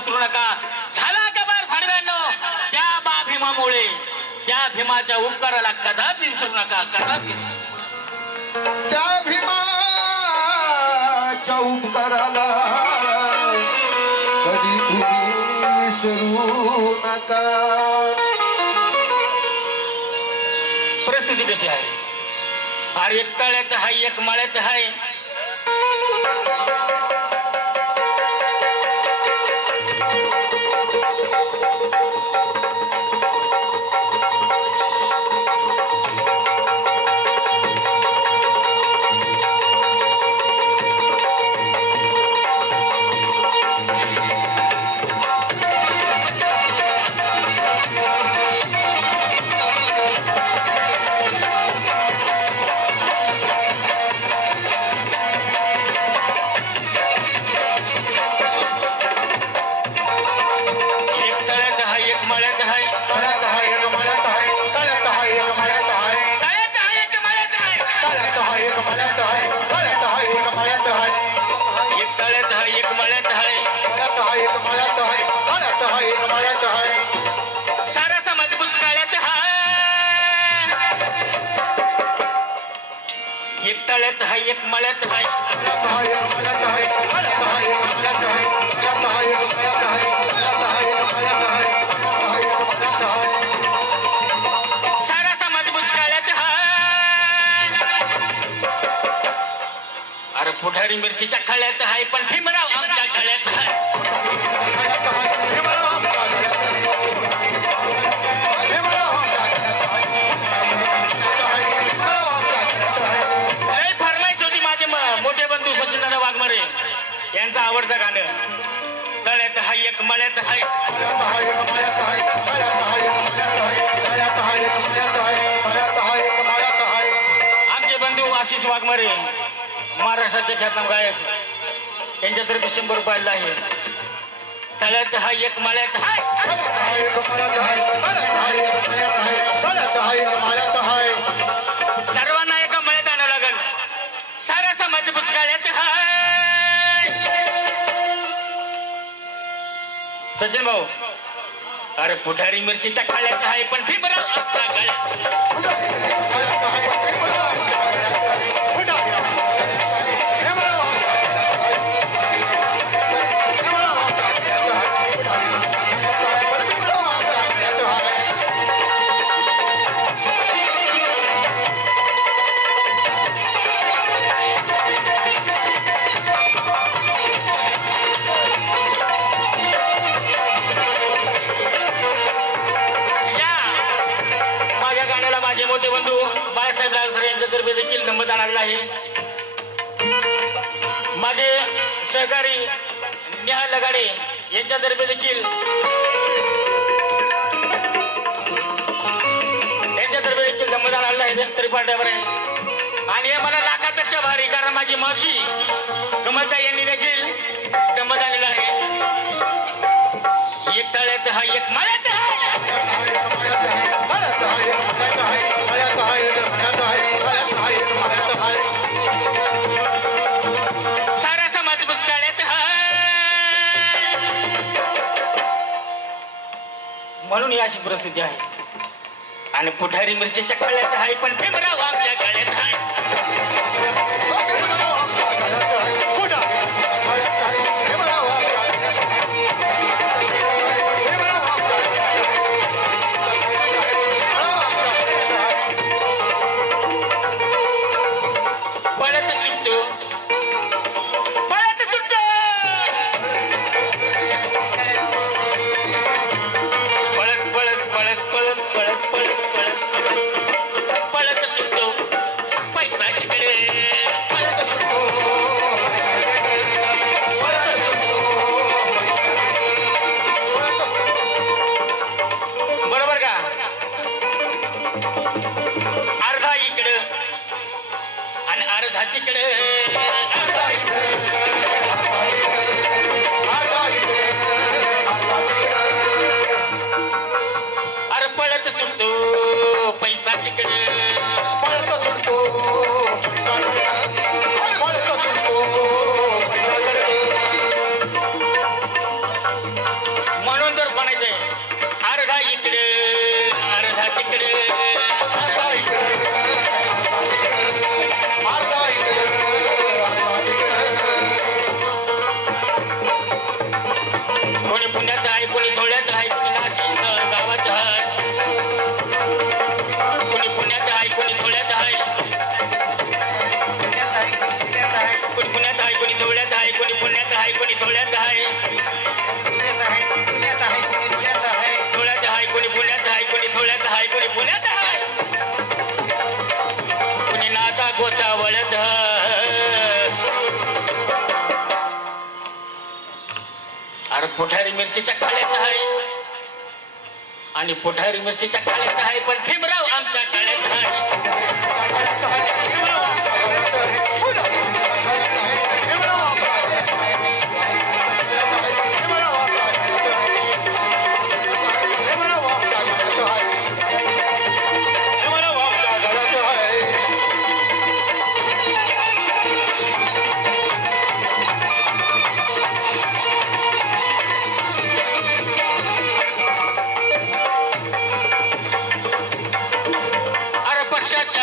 पसरू नका. झाला का बार त्या बा भीमामुळे त्या भीमाच्या उपकाराला कदापि विसरू नका कदापि. त्या भीमाच्या उपकाराला विसरू नका. परिस्थिती कशी आहे? अरे एक तळ्यात हाय एक माळ्यात हाय maleta, vai. Vai. वाघमारे महाराष्ट्राचे ख्यातनाम गायक यांच्यातर्फे शंभर रुपयाला आहे. तळ्यात हा एक माळ्यात हाय सर्वांना एका मळ्यात आणावं लागेल. साऱ्या समाज पुचकाळ्यात हाय सचिन भाऊ अरे फुटारी मिरचीच्या खाल्यात आहे पण भीमराव आमच्या गळ्यात तर्फे देखील नम्रदान आणला आहे. माझे सहकारी नेहा लगाडे यांच्या यांच्यातर्फे देखील यांच्या यांच्यातर्फे देखील नम्रदान आणलं आहे. त्रिपाठ्यावर आणि हे मला लाखापेक्षा भारी कारण माझी मावशी कमलता यांनी देखील नम्रदान आलेला आहे. एक तळ्यात हा एक मळ्यात हा. अशी प्रसिद्धी आहे. आणि पुढारी मिरची कळ्यात आहे पण भीमराव आमच्या गळ्यात आहे Let's go. धुळ्यात आहे धुळ्यात आहे. कोणी पुण्यात आहे कोणी धुळ्यात आहे कोणी पुण्यात आहे. कोणी नाता गोता वळत. अरे पुठारी मिरचीच्या काळ्यात आहे. आणि पुठारी मिरचीच्या खाल्यात आहे पण भीमराव आमच्या काळ्यात आहे.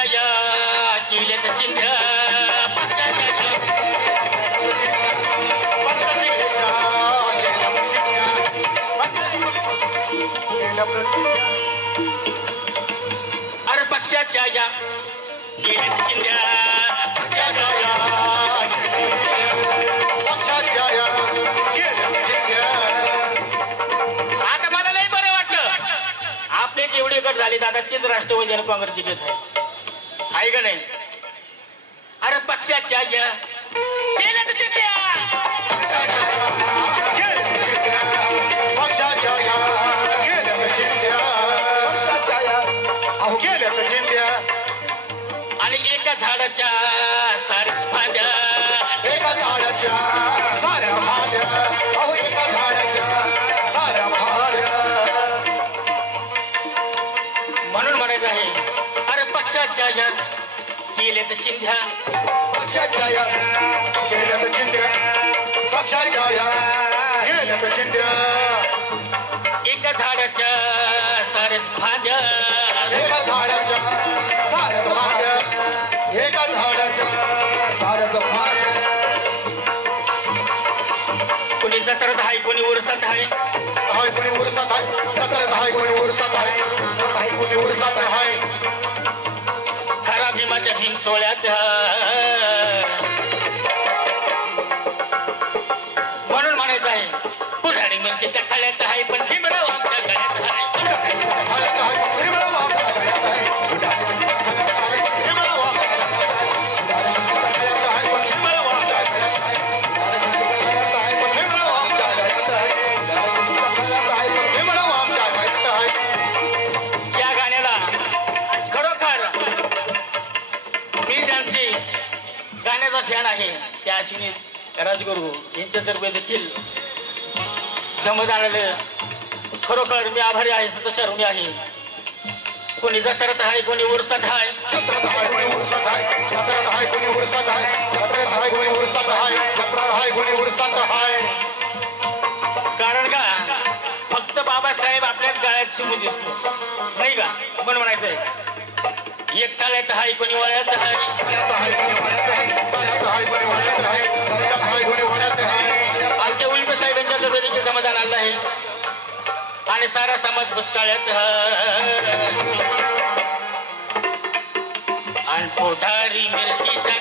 अरे पक्षाच्या या चिंध्या या अरे पक्षाच्या या किल्ल्यात चिंध्या पक्षाच्या या आता मला लय बरं वाटतं आपले जेवढे गट झाले आता तेच राष्ट्रवादी आणि काँग्रेसची गट आहे आहे का नाही? अरे पक्षाच्या या. आणि एका झाडाच्या फांद्या. एका झाडाच्या साऱ्या पक्षाच्या या केल्यात चिंध्या. पक्षाच्या तर चिंध्या. पक्षाच्या तर चिंध्या. एका झाडाच्या सारेच फांद्या एका झाडाच्या साऱ्या भाज्या एका झाडाच्या साऱ्या भाज्या कोणी जत्रात आहे कोणी उरसात आहे. हाय कोणी उरसात आहे सतरात हाय कोणी उरसात आहे. हाय कोणी उरसात आहे. भीमाच्या राजगुरू यांच्यातर्फे देखील जमदानाला खरोखर मी आभारी आहे सतशा ऋणी आहे. कोणी जत्रात आहे कोणी उरसात आहे. जत्रात हाय कोणी उरसात आहे. जत्रात हाय कोणी उरसात आहे. जत्रात हाय कोणी उरसात आहे. जत्रात हाय कोणी उरसात आहे. कारण का? फक्त बाबासाहेब आपल्याच गाळ्यात शिवून दिसतो. नाही का? पण म्हणायचंय? एक टाळ्यात आहे कोणी वळ्यात कोणी कोणी आहे. समाधान आलं आहे. आणि सारा समाज भुचकाळ्यात आणि पोठारी मिरचीच्या